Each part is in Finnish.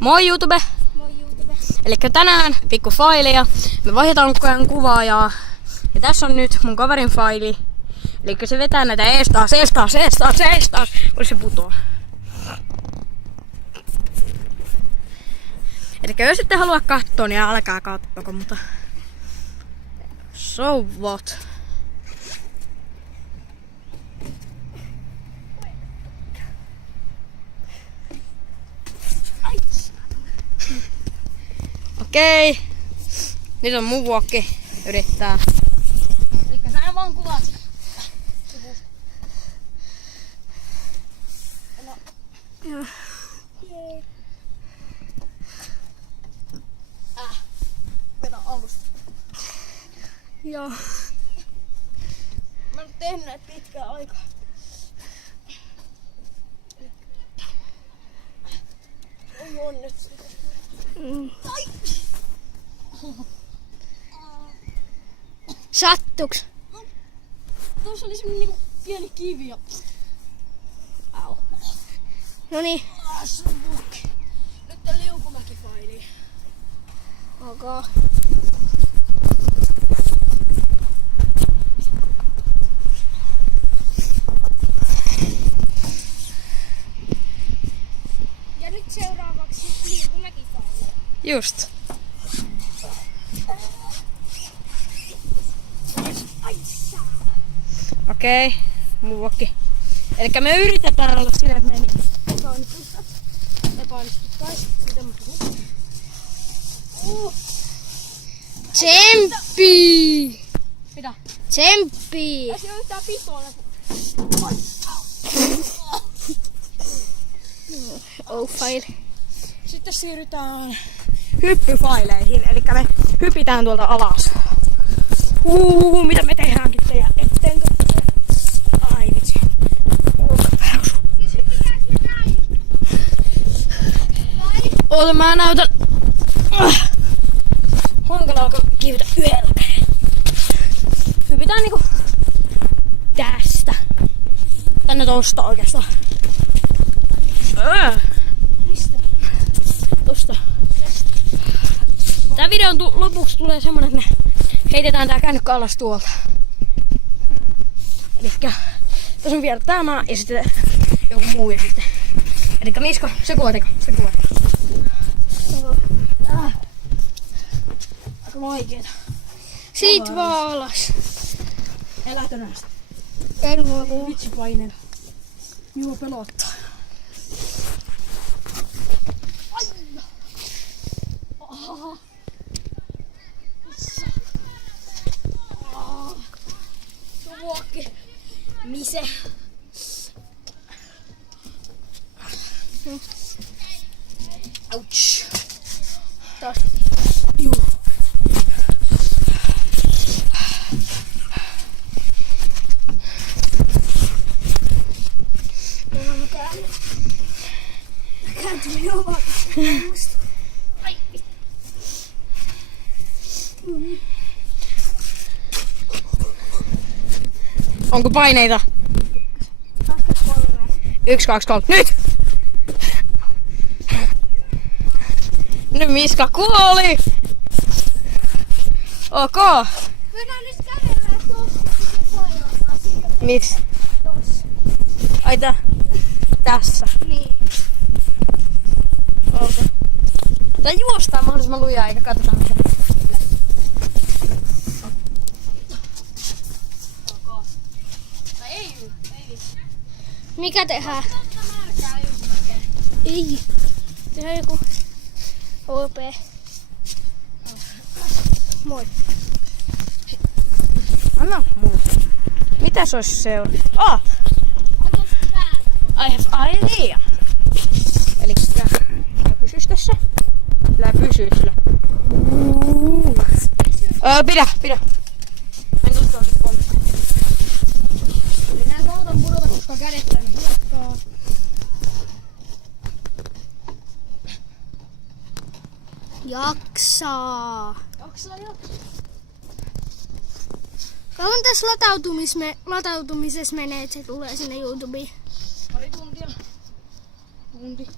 Moi YouTube! Moi YouTube. Elikkä tänään pikku faili ja me vaihdetaan koko ajan kuvaajaa. Ja tässä on nyt mun kaverin faili. Elikkä se vetää näitä eestaas. Kun se putoaa. Elikkä jos ette halua katsoa, niin älkää kattoko, mutta... So what? Okei. Nyt on mun vuokki yrittää. Elikkä sä vaan kuvaat sitä sivusta. Joo. Jee. Vedä alusta. Joo. Mä en oo tehnyt näitä pitkään aikaa. Oi onnet. Ai! Sattuks? Tuossa oli semmonen niinku pieni kivi ja... Au. Noniin. Nyt on liukumäkifaili. Okay. Ja nyt seuraavaksi liukumäkifaili. Just. Okei, mun vuokki. Elikkä me yritetään olla sillä, että me ei Epäonnistuttais. Mitä mä puhun? Tsemppi! Mitä? Tsemppi! Tässä on tää pitoa. Oh, fail. Sitten siirrytään Hyppyfaileihin, elikkä me hypitään tuolta alas. Mitä me tehdäänkin teidän eteen? Ai vitsi. Oota, mä näytän. Hankala alkaa kiivetä yhdellä kädellä. Hypitään niinku tästä. Tänne tosta oikeastaan. Mistä? Tosta. Tää videon lopuksi tulee semmonen, että me heitetään tää kännykkä alas tuolta. Elikkä tässä on vielä tämä ja sitten joku muu ja sitten. Elikkä Misko, se kuvateko. Aika vaikeeta. Siitä vaan alas. Ei lähtö näistä. En voi kuva. Vitsi paineella. Minua pelottaa. Vuokki. Mise. Ouch. Taas. Juu. Kääntyi jo vaan. Ai. Onko paineita? 1, 2, 3. Nyt! Nyt Miska kuoli! Ok. Mennään nyt kävelemään tossa sitten koilamaan. Miks? Tossa. Ai tässä. Niin. Ok. Tai juostaan mahdollisimman lujaa eikä katsota mitä. Ok. Tai ei. Mikä tehdään? Tätä märkää liukumäkeä. Ei. Tehdään joku OP. Moi. Anna muu. Mitäs ois seuraava? Ota päältä. I have idea. Elikkä pysys tässä. Pysyy sillä. Pidä. Mä en tullut tuolta polta. Minä saatan pudota, koska kädet aina hiekkaa. Jaksaa. Jaksaa jo. Kauan tässä latautumisessa menee, että se tulee sinne YouTubeen? Pari tuntia. Tunti.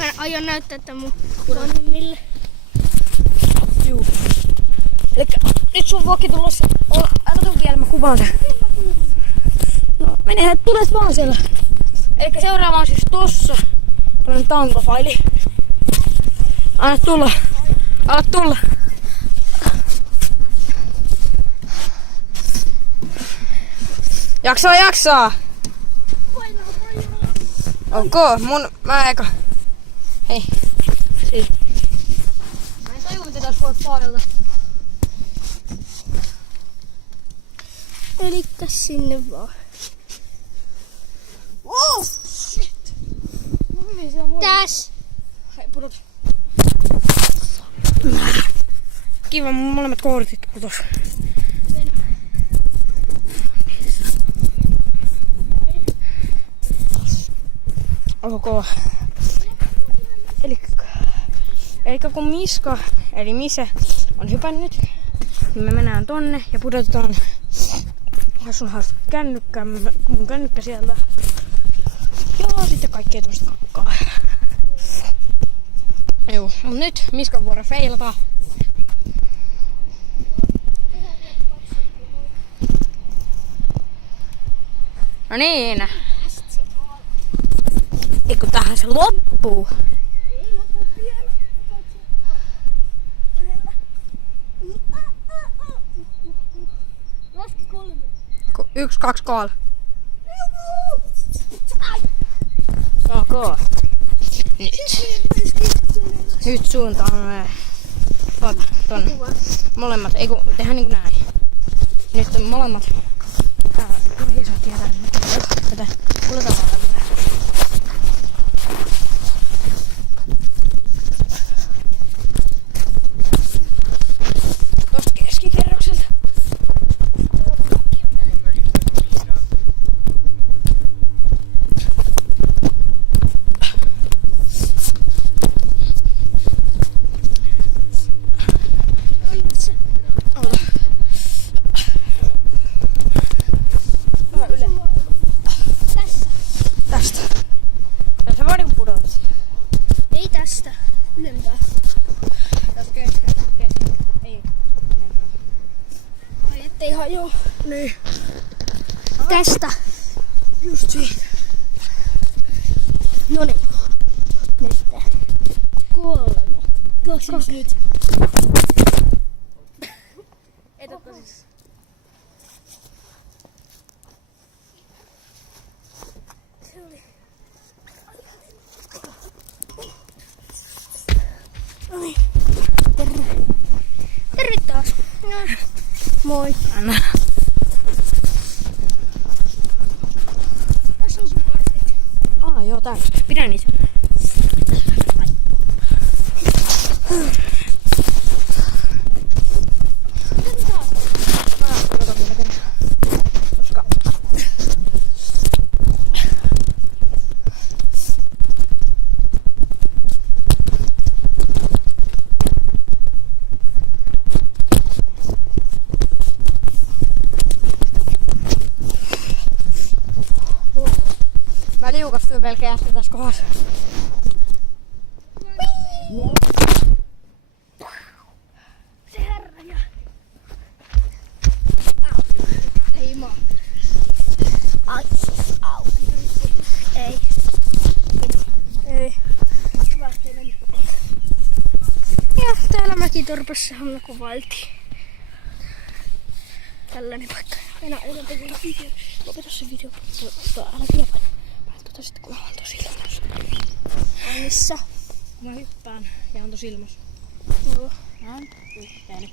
Mä aion näyttää tän mun vanhemmille. Juu. Elikkä nyt sun vuokki tulossa. Älä tuu vielä, mä kuvaan sen. No mene, tulet vaan siellä. Elikkä seuraava on siis tossa. Tällainen tankofaili. Anna tulla. Anna tulla. Jaksaa! Mä eka. Hei. Siis. Mä en tajua mitä tässä voi pailata. Elikkä sinne vaan. Oh! Shit! Täs! Hei, pudot. Kiva, mun molemmat kortit putos. Ok. Elikkä kun Miska, eli Mise, on hypännyt, niin me mennään tonne ja pudotetaan sun kännykkä, mun kännykkä sieltä. Ja sitten kaikkea tosta kakkaa. Joo, mut nyt Miskan vuoro feilata. No niin. Eikö tähän se loppuu? Ei lopu vielä. Laske 3. 1, 2, 3. Ok. Nyt suuntaan tonne. Molemmat, ei kun tehdään niinku näin. Nyt on molemmat. Ei saa tietää mitä. Kuljetaan vaan. Tosta keskikerrokselta. Ei tästä. Ylempää. Tästä keski. Ei. Ai ettei hajoo. Niin. Tästä. Just siitä. Noniin. Nyt. 3. Siis nyt. Et oo tosissaan. Se oli. Noniin. Terve taas. No. Moi. Anna. Tässä on sun kortit. Joo, tää. Pidä niitä. Mä liukastuin melkein äsken tässä kohdassa. Se herra ja. Ei maa. Ai. Au. Ei. Ei. Ja täällä Mäkitorpassahan me kuvailtiin. Tällainen paikka. Enää tehdä video. Lopeta se video. Älä kyllä paina. Mä sitten kun mä oon tosi ilmassa. Missä? Mä hyppään ja on tosi ilmassa. Joo. Näin. Yhteen.